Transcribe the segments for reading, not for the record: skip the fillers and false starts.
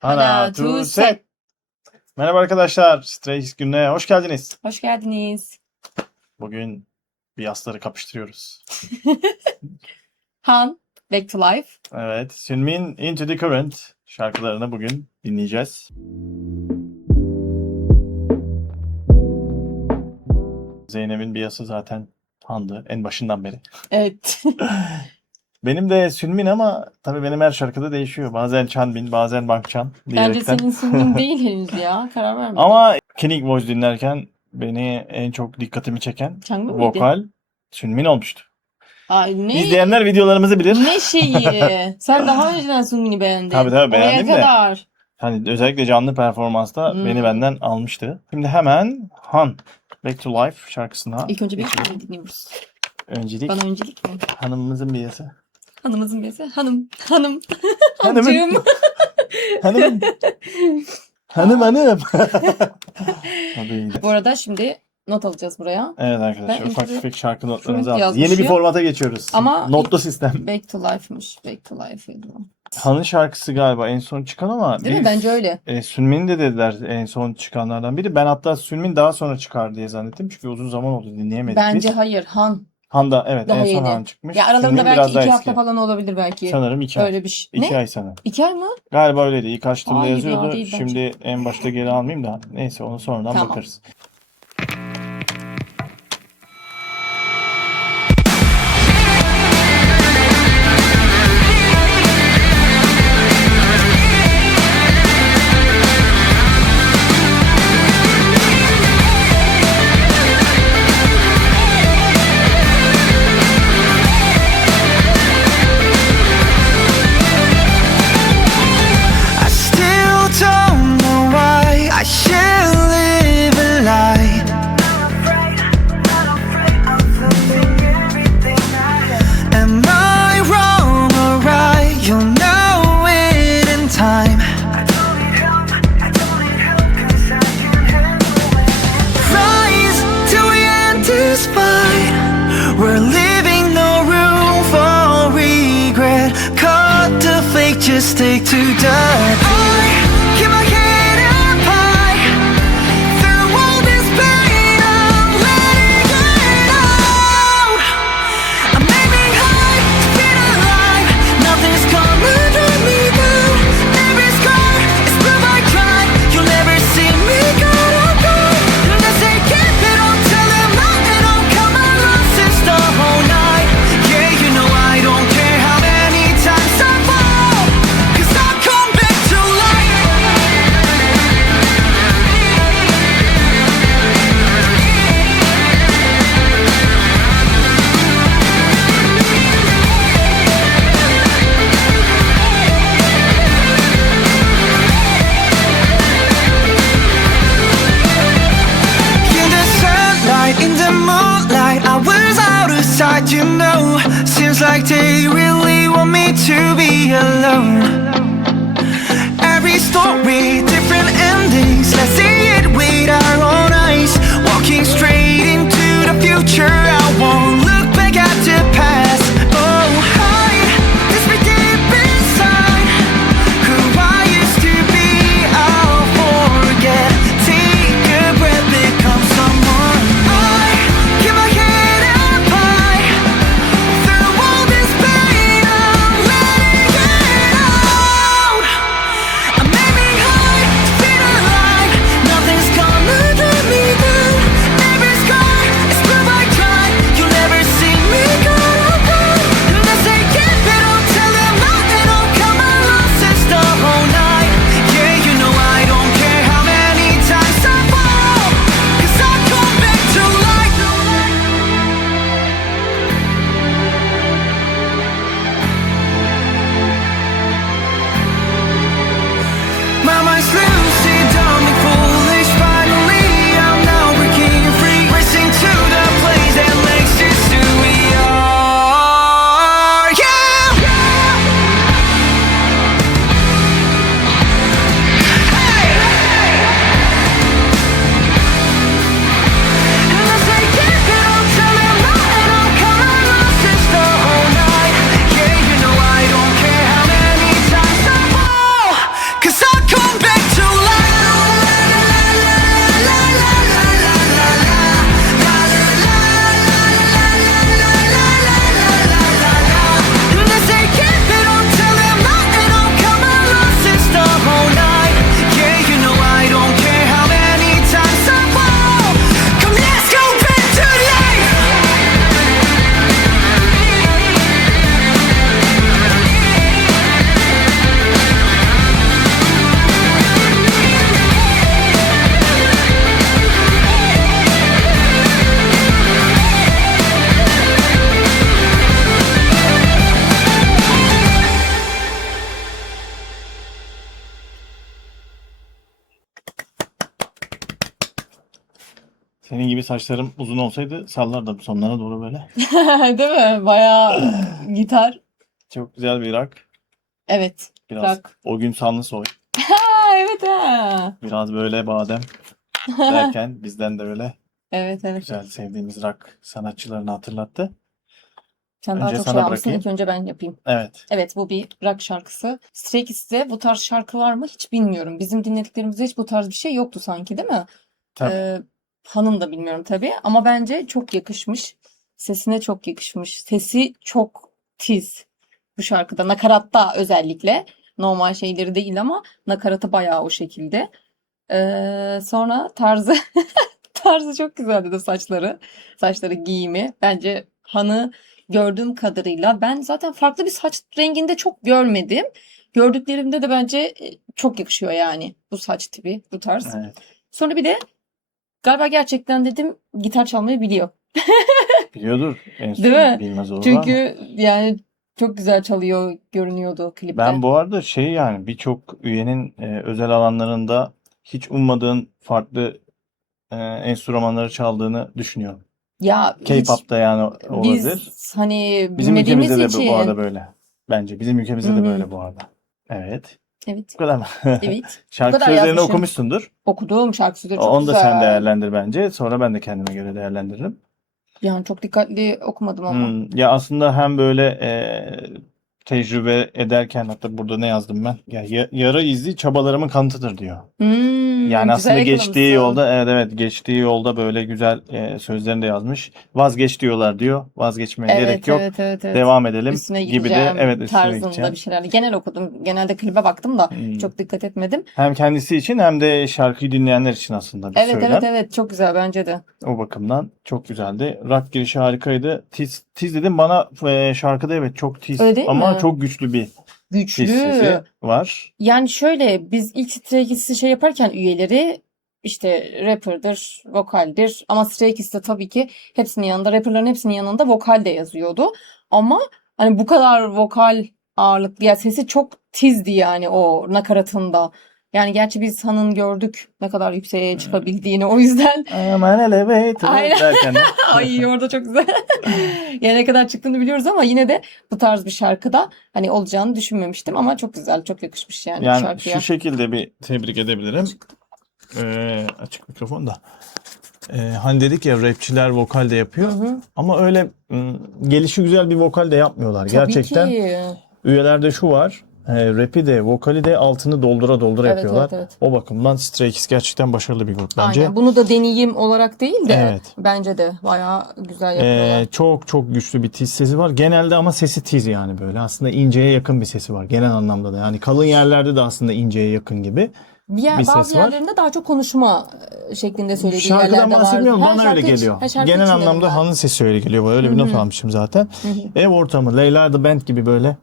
Hana to set. Merhaba arkadaşlar. Strays gününe hoş geldiniz. Hoş geldiniz. Bugün yasları kapıştırıyoruz. Han, Back to Life. Evet. Sunmin Into the Current şarkılarını bugün dinleyeceğiz. Zeynep'in biyası zaten Han'dı en başından beri. Evet. Benim de Sunmin ama tabii benim her şarkıda değişiyor. Bazen Chanbin, bazen Bangchan Bence diyerekten. senin sunmin değil henüz ya. Karar vermedim. Ama Kinik Voice dinlerken beni en çok dikkatimi çeken Changbin miydi? vokal Sunmin olmuştu. Ay ne? İzleyenler videolarımızı bilir. Ne şeyi? Sen daha önceden sunmini beğendin. Tabii, beğendim de. Oraya kadar. Hani özellikle canlı performansta beni benden almıştı. Şimdi hemen Han Back to Life şarkısına İlk önce bir geçelim. dinliyoruz. Öncelik Bana öncelik mi? hanımımızın biyası. Hanımızın birisi. Hanım. Hanım. Hanımın. Hancığım. Hanım. Hanım. Tabii. Bu arada şimdi not alacağız buraya. Evet arkadaşlar Ben ufak Into the tefek şarkı notlarınızı Current aldık. Yeni bir yazmışım. formata geçiyoruz. Ama Notlu sistem. Back to Life'mış. Back to Life. Han'ın şarkısı galiba en son çıkan ama Değil mi? Bence öyle. Sunmin de dediler en son çıkanlardan biri. Ben hatta Sunmin daha sonra çıkar diye zannettim. Çünkü uzun zaman oldu dinleyemedik Bence biz. hayır. Han. Han da evet Daha en son yeni. Han çıkmış. Ya aralarında Sunmin belki biraz 2 daha hafta eski. falan olabilir belki. Sanırım 2 ay. Öyle bir şey. 2 Ne? ay sanırım. 2 ay mı? Galiba öyleydi. İlk açtığımda Hayır ya, yazıyordu. değil bence. Şimdi en başta geri almayayım da. Neyse onu sonradan Tamam. bakarız. I still don't know why I should live a lie. Am I wrong or right? You'll know it in time. Rise till we end this fight. We're leaving no room for regret. Cut the fake, just take to dirt. I keep my head up high. Through all this pain, I'm letting it out. I'm aiming high to feel alive. Nothing's gonna drag me down. Every scar is proof I tried. You'll never see me go. Unless they keep it on, tell them not and I'll come along since the whole night. Yeah, you know I don't care how many times I fall, 'cause I'll come back to life. In the sunlight, in the moonlight, I was out of sight, you know. Seems like they really want me to be alone. Every story, different endings. Let's see it with our own eyes. Walking straight into the future, I won't look back at the past. Oh, hide this way deep inside. Who I used to be, I'll forget. Take a breath, become someone. I keep my head up high. Through all this pain, I'm letting it out. I'm aiming high Senin gibi saçlarım uzun olsaydı sallardım sonlara doğru böyle. Değil mi? Bayağı gitar. Çok güzel bir rock. Evet. Biraz Rock. o gün sanlı soy. Ha, evet ha. Biraz böyle badem derken bizden de öyle Evet evet. güzel sevdiğimiz rock sanatçılarını hatırlattı. Sen daha Önce çok sana şey almışsın. bırakayım. İlk önce ben yapayım. Evet. Evet, bu bir rock şarkısı. Stray Kids'te bu tarz şarkı var mı hiç bilmiyorum. Bizim dinlediklerimizde hiç bu tarz bir şey yoktu sanki, değil mi? Tabii. Hanım da bilmiyorum tabii ama bence çok yakışmış. Sesine çok yakışmış. Sesi çok tiz bu şarkıda. Nakaratta özellikle. Normal şeyleri değil ama nakaratı bayağı o şekilde. Sonra tarzı tarzı çok güzel dedi saçları. Saçları giyimi. Bence Han'ı gördüğüm kadarıyla ben zaten farklı bir saç renginde çok görmedim. Gördüklerimde de bence çok yakışıyor yani bu saç tipi, bu tarz. Evet. Sonra bir de galiba gerçekten dedim gitar çalmayı biliyor. Biliyordur. Değil mi? Bilmez olur mu? Çünkü yani çok güzel çalıyor görünüyordu klipte. Ben bu arada yani birçok üyenin özel alanlarında hiç ummadığın farklı enstrümanları çaldığını düşünüyorum. Ya hiç K-pop'ta yani olabilir. biz hani Bizim bilmediğimiz ülkemizde de bu arada için. böyle. Bence bizim ülkemizde Hı de hı. böyle bu arada. Evet. Evet. Bu kadar mı? Evet. Bu Şarkı kadar sözlerini yazmışım. okumuşsundur. Okudum, şarkı sözleri çok Onu da sen güzel. değerlendir bence. Sonra ben de kendime göre değerlendiririm. Yani çok dikkatli okumadım ama. Ya aslında hem böyle tecrübe ederken hatta burada ne yazdım ben? Yara izi çabalarımın kanıtıdır diyor. Yani Güzel aslında geçtiği yakalamışsın. yolda evet geçtiği yolda böyle güzel sözlerini de yazmış. Vazgeç diyorlar diyor. Vazgeçmeye gerek Evet, yok. evet, evet, evet. Devam edelim Üstüne gibi de gideceğim evet üstüne tarzında gideceğim. bir şeyler. Genel okudum. Genelde klibe baktım da çok dikkat etmedim. Hem kendisi için hem de şarkıyı dinleyenler için aslında bir Evet, söylem. evet, evet. Çok güzel bence de. O bakımdan çok güzeldi. Rock girişi harikaydı. Tiz dedim bana şarkıda evet çok tiz Öyle değil ama mi? çok güçlü bir tiz sesi Güçlü. var. Yani şöyle biz ilk Stray Kids'i şey yaparken üyeleri işte rapper'dır, vokaldir ama Stray Kids'te tabii ki hepsinin yanında rapper'ların hepsinin yanında vokal de yazıyordu. Ama hani bu kadar vokal ağırlıklı ya sesi çok tizdi yani o nakaratında. Yani gerçi biz Han'ın gördük ne kadar yükseğe çıkabildiğini o yüzden. Aman elevator Aynen. derken de. Ay orada çok güzel. Yani ne kadar çıktığını biliyoruz ama yine de bu tarz bir şarkıda hani olacağını düşünmemiştim ama çok güzel, çok yakışmış yani bu Yani şarkıya. şu şekilde bir tebrik edebilirim. Açık mikrofon da. Hani dedik ya rapçiler vokal de yapıyor. Hı hı. Ama öyle gelişi güzel bir vokal de yapmıyorlar. Tabii Gerçekten ki. üyelerde şu var. Rapi de vokali de altını doldura Evet, yapıyorlar. evet, evet. O bakımdan Stray Kids gerçekten başarılı bir grup bence. Aynen. Bunu da deneyim olarak değil de Evet. bence de bayağı güzel yapıyorlar. Çok güçlü bir tiz sesi var. Genelde ama sesi tiz yani böyle. Aslında inceye yakın bir sesi var. Genel anlamda da. Yani kalın yerlerde de aslında inceye yakın gibi bir Bazı ses var. yerlerinde daha çok konuşma şeklinde söylediği Şarkıdan yerlerde var. bahsetmiyorum. Ha, Bana öyle şarkı için- geliyor. ha, şarkı Genel için dedim anlamda ben. Han'ın sesi öyle geliyor. Böyle bir not almışım zaten. Ev ortamı. Leyla The Band gibi böyle.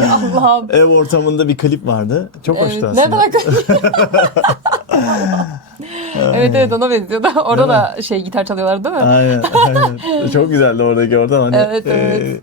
Ya Allah'ım. Ev ortamında bir klip vardı. Çok hoştu Evet, aslında. ne demek? Evet evet ona benziyordu. Orada da gitar çalıyorlar değil mi? Aynen. Çok güzeldi oradaki ortam. Hani, Evet, evet.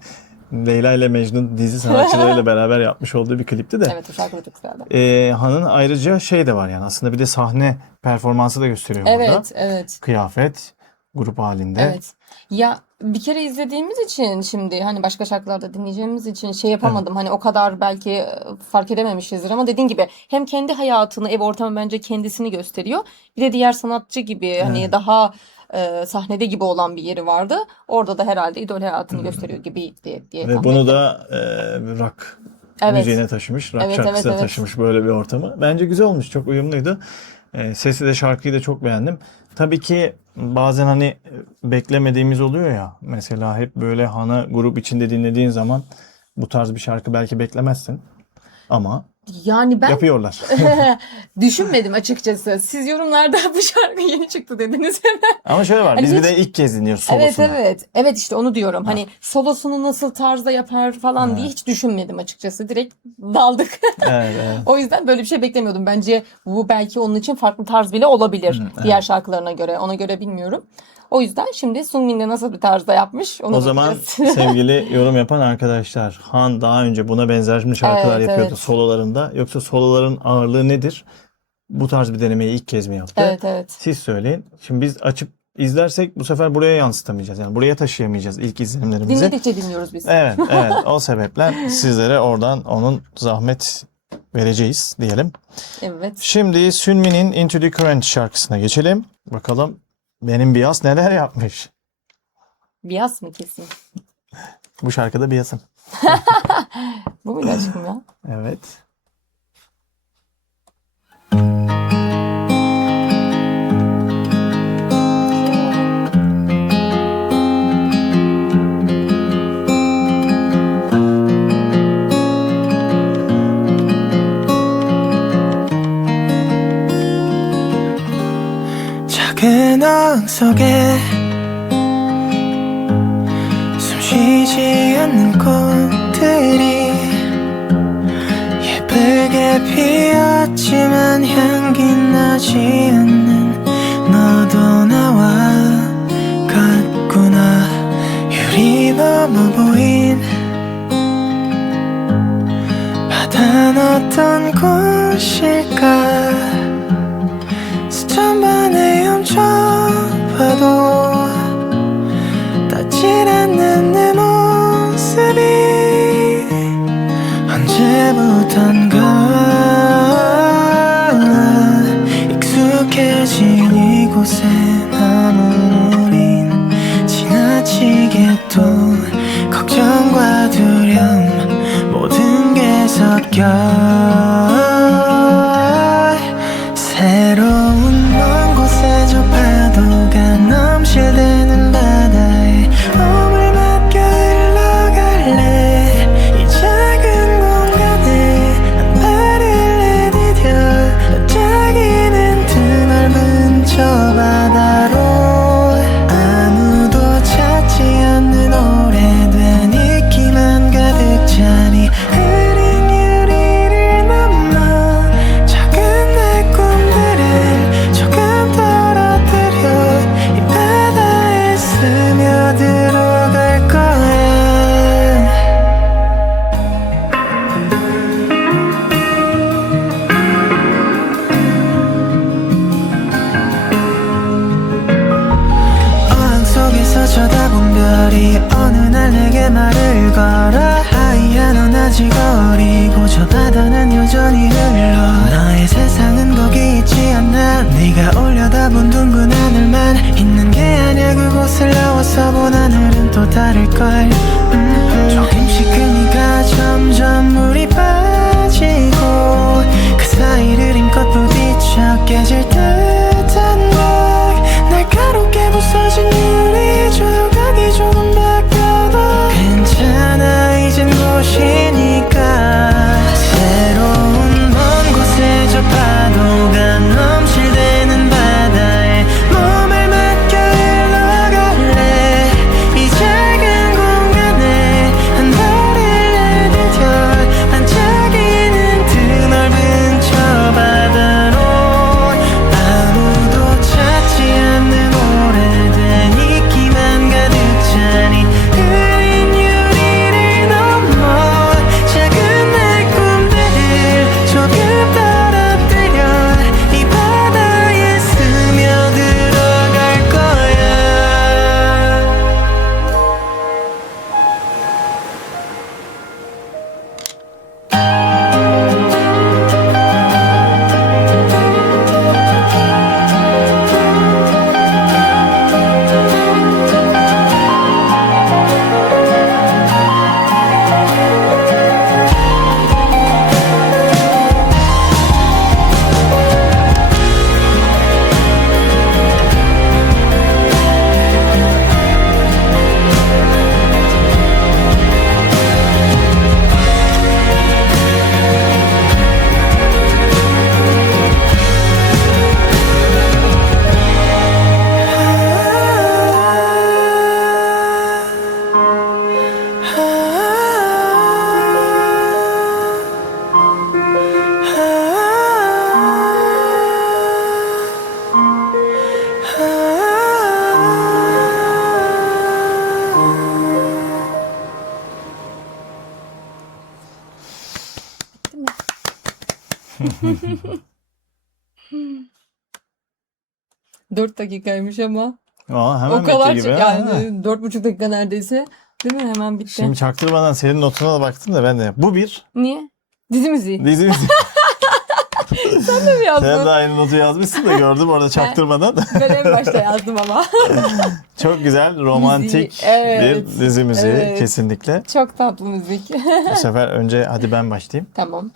Leyla ile Mecnun dizi sanatçılarıyla beraber yapmış olduğu bir klipti de. Evet o şarkı da çok güzeldi. Han'ın ayrıca de var yani aslında bir de sahne performansı da gösteriyor burada. Evet evet. Kıyafet, grup halinde. Evet. Ya bir kere izlediğimiz için şimdi hani başka şarkılarda dinleyeceğimiz için şey yapamadım. Hani o kadar belki fark edememişizdir ama dediğin gibi hem kendi hayatını, ev ortamı bence kendisini gösteriyor. Bir de diğer sanatçı gibi hani daha sahnede gibi olan bir yeri vardı. Orada da herhalde idol hayatını gösteriyor gibi diye Ve tahmin bunu ettim. da rock Evet. müziğine taşımış, rock Evet, şarkısına evet. taşımış böyle bir ortamı. Bence güzel olmuş, çok uyumluydu. Sesi de şarkıyı da çok beğendim. Tabii ki bazen hani beklemediğimiz oluyor ya. Mesela hep böyle Han'ı grup içinde dinlediğin zaman bu tarz bir şarkı belki beklemezsin. Ama Yani ben yapıyorlar. düşünmedim açıkçası. Siz yorumlarda bu şarkı yeni çıktı dediniz hemen. Ama şöyle var. Hani Biz bir hiç- de ilk kez dinliyoruz Evet solosunu. evet. Evet işte onu diyorum. Hani solosunu nasıl tarzda yapar falan Evet. diye hiç düşünmedim açıkçası. Direkt daldık. Evet, evet. O yüzden böyle bir şey beklemiyordum. Bence bu belki onun için farklı tarz bile olabilir. Diğer şarkılarına göre. Ona göre bilmiyorum. O yüzden şimdi Sunmin'de nasıl bir tarzda yapmış onu O zaman bakacağız. sevgili yorum yapan arkadaşlar, Han daha önce buna benzer mi şarkılar Evet, yapıyordu evet. sololarında? Yoksa soloların ağırlığı nedir? Bu tarz bir denemeyi ilk kez mi yaptı? Evet evet. Siz söyleyin. Şimdi biz açıp izlersek bu sefer buraya yansıtamayacağız. Yani buraya taşıyamayacağız ilk izlenimlerimizi. Dinledikçe dinliyoruz biz. Evet, evet. O sebeple sizlere oradan onun zahmet vereceğiz diyelim. Evet. Şimdi Sunmi'nin Into the Current şarkısına geçelim. Bakalım benim Bias neler yapmış. Bias mı kesin? Bu şarkıda Bias'ım. Bu muydu aşkım ya? Evet. 작은 어항 속에 숨쉬지 않는 꽃들이 예쁘게 피었지만 향기 나지 않는 너도 나와 같구나. 유리 넘어 보인 바다는 어떤 곳일까. 수천 번에 훔쳐봐도 닿질 않는 내 모습이 언제부턴가 익숙해진 이곳에 남은 우린 지나치게 또 걱정과 두려움 모든 게 섞여 새로운 먼 곳에 저 파도가 넘실대는 바다에 몸을 맡겨 흘러갈래. 이 작은 공간에 한 발을 내디뎌 반짝이는 드넓은 저 바다로 아무도 찾지 않는 오래된 이끼만 가득 차니 흐린 유리를 넘어 작은 내 꿈들을 조금 떨어뜨려 이 바다에 스며들어갈 거야. 어항 속에서 쳐다본 별이 어느 날 내게 말을 걸어 아이야 넌 아직 어리고 저 바다는 여전히 흘러 너의 세상은 거기 있지 않나. 네가 올려다본 둥근 하늘만 있는 게 아냐. 그곳을 나와서 본 하늘은 또 다를걸. 조금씩 그니가 점점 물이 빠지고 그 사이를 힘껏 부딪혀 깨질 듯한 막 날카롭게 부서진 유리 조각이 조금 바뀌어도 괜찮아 이젠 곳이니까. 새로운 먼 곳에 저 파도가 넘실대는 바다에 몸을 맡겨 흘러갈래. 이 작은 공간에 한 발을 내디뎌 반짝이는 드넓은 저 바다로 아무도 찾지 않는 오래된 이끼만 가득 차니 흐린 유리를 넘어 작은 내 꿈들을 조금 떨어뜨려 이 바다에 스며들어갈 거야. Dört dakikaymış ama Hemen O kadar bitti gibi. yani 4,5 dakika neredeyse. Değil mi? Hemen bitti. Şimdi çaktırmadan senin notuna da baktım da ben de. Bu bir. Niye? Dizimizi. Dizimiz. Sen de mi yazdın? Sen de aynı notu yazmışsın da gördüm orada çaktırmadan. Ben en başta yazdım ama. Çok güzel, romantik Müziği, evet. bir dizi müziği Evet. kesinlikle. Çok tatlı müzik. Bu sefer önce hadi ben başlayayım. Tamam.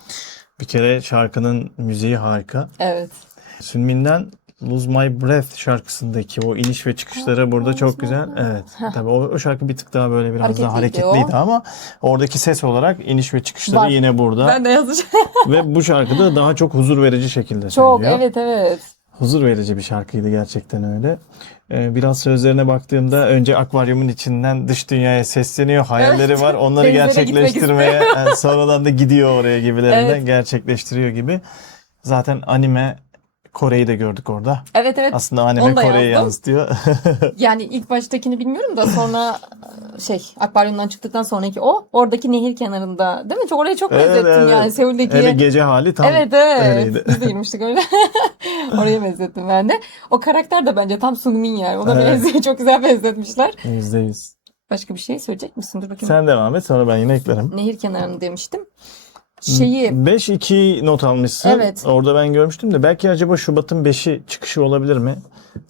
Bir kere şarkının müziği harika. Evet. Sünmin'den Lose My Breath şarkısındaki o iniş ve çıkışları burada çok güzel. Evet. Tabii o şarkı bir tık daha böyle biraz daha Hareketliydi hareketliydi ama oradaki ses olarak iniş ve çıkışları Var. yine burada. Ben de yazacağım. Ve bu şarkıda daha çok huzur verici şekilde Çok söylüyor. evet. Huzur verici bir şarkıydı gerçekten öyle. Biraz sözlerine baktığımda önce akvaryumun içinden dış dünyaya sesleniyor. Hayalleri Evet. var. Onları Denizlere gitmek gerçekleştirmeye sonradan da gidiyor oraya gibilerinden Evet. gerçekleştiriyor gibi. Zaten anime Kore'yi de gördük orada. Evet. Aslında Onu anime da Kore'yi yazdım. yansıtıyor. Yani ilk baştakini bilmiyorum da sonra akvaryumdan çıktıktan sonraki oradaki nehir kenarında değil mi? Oraya çok Evet, benzettim evet. yani Seul'deki. Hele gece hali tam Evet. öyleydi. Biz de girmiştik öyle. Oraya benzettim ben de. O karakter de bence tam Sungmin yani. Ona Evet. benziyor. Çok güzel benzetmişler. %100. Başka bir şey söyleyecek misin? Dur bakayım. Sen devam et sonra ben yine eklerim. Nehir kenarını demiştim. Şeyi 5-2 not almışsın. Evet. Orada ben görmüştüm de belki acaba Şubat'ın 5'i çıkışı olabilir mi?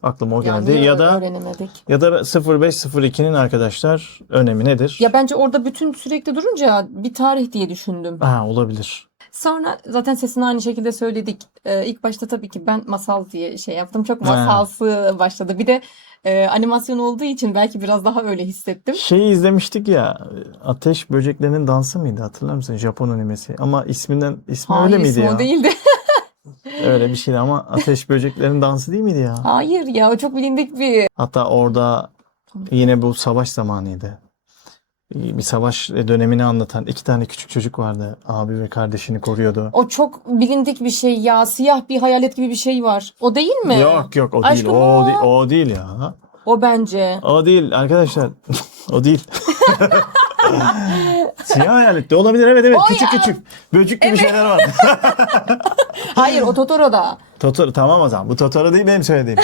Aklıma o geldi. yani Ya da öğrenemedik. 05-02'nin arkadaşlar önemi nedir? Ya bence orada bütün sürekli durunca bir tarih diye düşündüm. Olabilir. Sonra zaten sesini aynı şekilde söyledik. İlk başta tabii ki ben masal diye şey yaptım. Çok Ha. masalsı başladı. Bir de animasyon olduğu için belki biraz daha öyle hissettim. Şeyi izlemiştik ya. Ateş Böceklerinin Dansı mıydı? Hatırlar mısın? Japon animesi. Ama ismi öyle miydi ismi ya? o değildi. Öyle bir şeydi ama Ateş Böceklerinin Dansı değil miydi ya? Hayır ya, o çok bilindik bir. Hatta orada yine bu savaş zamanıydı. Bir savaş dönemini anlatan 2 tane küçük çocuk vardı. Abi ve kardeşini koruyordu. O çok bilindik bir şey ya. Siyah bir hayalet gibi bir şey var. O değil mi? Yok o değil. Aşkım O değil ya. O bence. O değil arkadaşlar. O değil. Siyah hayalet de olabilir. Evet. O Küçük ya. küçük. Böcük gibi şeyler var. Hayır, o Totoro'da. Totoro tamam o zaman. Bu Totoro değil benim söylediğim.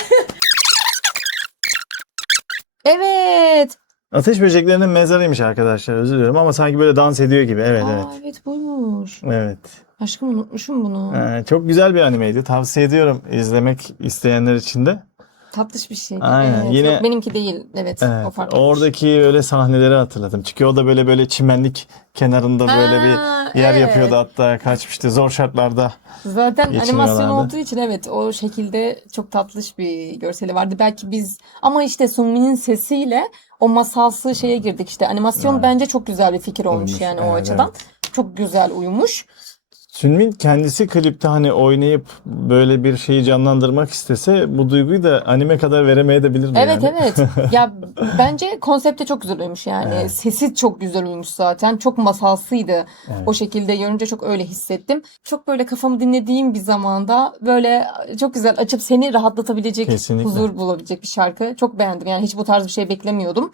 Evet. Ateş böceklerinin mezarıymış arkadaşlar. Özür diliyorum ama sanki böyle dans ediyor gibi. Evet. Evet buymuş. Evet. Aşkım unutmuşum bunu. Çok güzel bir animeydi. Tavsiye ediyorum izlemek isteyenler için de. Tatlış bir şey. Aynen, Evet. yine- Yok, benimki değil. Evet. O Evet. farklı. Oradaki öyle sahneleri hatırladım. Çünkü o da böyle çimenlik kenarında böyle bir yer evet. yapıyordu hatta kaçmıştı zor şartlarda. Zaten animasyon geçiniyorlardı. olduğu için evet o şekilde çok tatlış bir görseli vardı. Belki biz ama işte Sungmin'in sesiyle o masalsı şeye girdik işte. Animasyon Evet. bence çok güzel bir fikir olmuş Uymuş, yani o evet, açıdan. Çok güzel uyumuş. Sünmin kendisi klipte hani oynayıp böyle bir şeyi canlandırmak istese bu duyguyu da anime kadar veremeyebilirdi Evet yani. evet. Ya bence konsepte çok güzel uymuş yani. Evet. Sesi çok güzel uymuş zaten. Çok masalsıydı. Evet. O şekilde görünce çok öyle hissettim. Çok böyle kafamı dinlediğim bir zamanda böyle çok güzel açıp seni rahatlatabilecek, Kesinlikle. huzur bulabilecek bir şarkı. Çok beğendim. Yani hiç bu tarz bir şey beklemiyordum.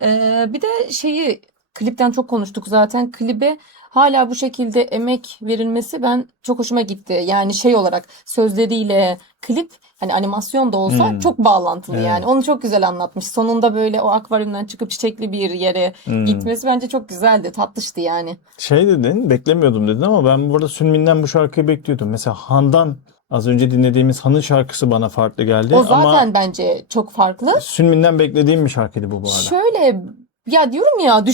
Evet. Bir de klipten çok konuştuk zaten. Klibe hala bu şekilde emek verilmesi ben çok hoşuma gitti. Yani olarak sözleriyle klip hani animasyon da olsa çok bağlantılı Evet. yani. Onu çok güzel anlatmış. Sonunda böyle o akvaryumdan çıkıp çiçekli bir yere gitmesi bence çok güzeldi. Tatlıştı yani. Şey dedin beklemiyordum dedin ama ben burada Sünmin'den bu şarkıyı bekliyordum. Mesela Han'dan az önce dinlediğimiz Han'ın şarkısı bana farklı geldi. O zaten Ama bence çok farklı. Sünmin'den beklediğim bir şarkıydı bu arada. Şöyle ya diyorum ya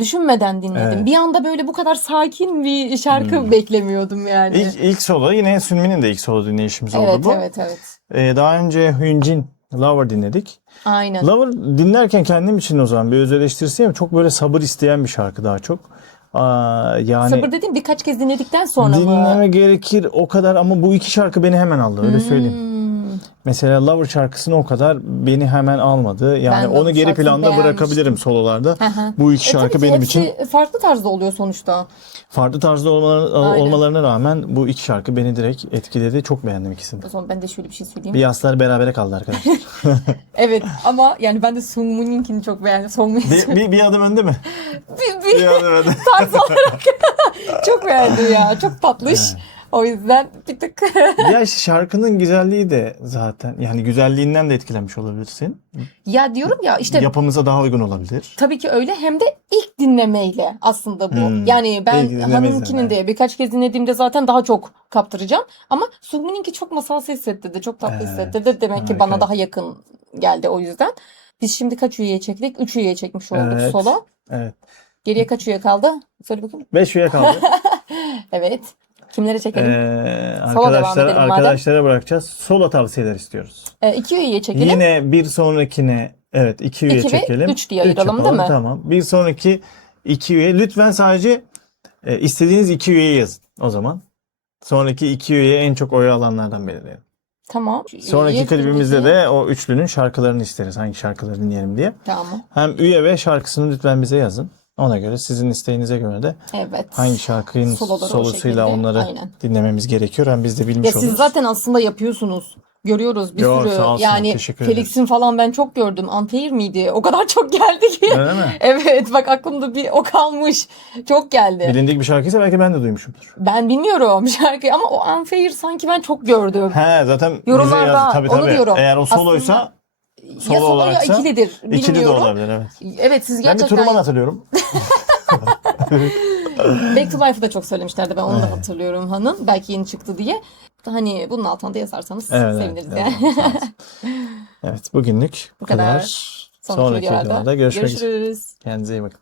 düşünmeden dinledim. Evet. Bir anda böyle bu kadar sakin bir şarkı beklemiyordum yani. İlk solo yine Sünmin'in de ilk solo dinleyişimiz oldu Evet bu. evet. Daha önce Hyunjin Lover dinledik. Aynen. Lover dinlerken kendim için o zaman bir öz eleştirisi yapayım. Çok böyle sabır isteyen bir şarkı daha çok. Yani Sabır dediğim birkaç kez dinledikten sonra dinleme mı? gerekir o kadar ama bu iki şarkı beni hemen aldı öyle söyleyeyim. Mesela Lover şarkısını o kadar beni hemen almadı. Yani Ben de onu bu geri şarkıyı planda beğenmiştim. bırakabilirim sololarda. Hı hı. Bu iki şarkı Tabii ki benim hepsi için farklı tarzda oluyor sonuçta. farklı tarzda Aynen. olmalarına rağmen bu iki şarkı beni direkt etkiledi. Çok beğendim ikisini de. O zaman ben de şöyle bir şey söyleyeyim. Bir yaslar berabere kaldı arkadaşlar. Evet ama yani ben de Sungmin'inkini çok beğendim. Sungmin bir adım önde mi? bir Bir adım önde. tarz olarak çok beğendim ya. Çok tatlış. O yüzden bir tık Ya işte şarkının güzelliği de zaten yani güzelliğinden de etkilenmiş olabilirsin. ya diyorum ya işte Yapımıza daha uygun olabilir. tabii ki öyle hem de ilk dinlemeyle aslında bu. Yani ben İlk dinleme Hanım'ınkinin izleme. de birkaç kez dinlediğimde zaten daha çok kaptıracağım. Ama Sugmi'ninki çok masalsı hissettirdi, çok tatlı Evet, hissettirdi. Demek ki bana harika. daha yakın geldi o yüzden. Biz şimdi kaç üyeye çektik? 3 üyeye çekmiş olduk Evet. solo. Evet. Geriye kaç üye kaldı? Söyle bakayım. 5 üye kaldı. Evet. Kimlere çekelim? devam Arkadaşlara, edelim madem. arkadaşlara bırakacağız. Solo tavsiyeler istiyoruz. 2 üyeye çekelim. Yine bir sonrakine evet 2 üye 2 ve çekelim. 3 diye Üç ayıralım değil yapalım, mi? Tamam. Bir sonraki 2 üye lütfen sadece istediğiniz 2 üyeyi yazın o zaman. Sonraki 2 üyeye en çok oy alanlardan belirleyelim. Tamam. Sonraki Üye, klibimizde üye. de o üçlünün şarkılarını isteriz. Hangi şarkıları dinleyelim diye. Tamam. Hem üye ve şarkısını lütfen bize yazın. Ona göre sizin isteğinize göre de Evet. hangi şarkının Soloları o solosuyla şekilde, onları aynen. dinlememiz gerekiyor. Hem biz de bilmiş Ya siz oluruz. zaten aslında yapıyorsunuz. Görüyoruz bir Yo, sürü. sağ olsun, Yani teşekkür ederiz. Felix'in falan ben çok gördüm. Unfair miydi? O kadar çok geldi ki. Öyle mi? Evet bak aklımda bir o kalmış. Çok geldi. Bilindik bir şarkıysa belki ben de duymuşumdur. Ben bilmiyorum şarkıyı ama o Unfair sanki ben çok gördüm. He zaten bize Yorumlarda yazdı. Tabii onu tabii. diyorum. Eğer o soloysa Ya solo solo ya olaraksa ikilidir. ikili de Bilmiyorum. olabilir evet. Evet siz Ben bir gerçekten Turuman hatırlıyorum. Back to Life'ı da çok söylemişlerdi. Ben onu da Evet. hatırlıyorum Han'ın. Belki yeni çıktı diye. Hani bunun altına da yazarsanız Evet, seviniriz evet, yani. evet, sağ olsun. Evet bugünlük bu Bu kadar. kadar. Sonraki Sonraki videolarda görüşmek üzere. görüşürüz. Kendinize iyi bakın.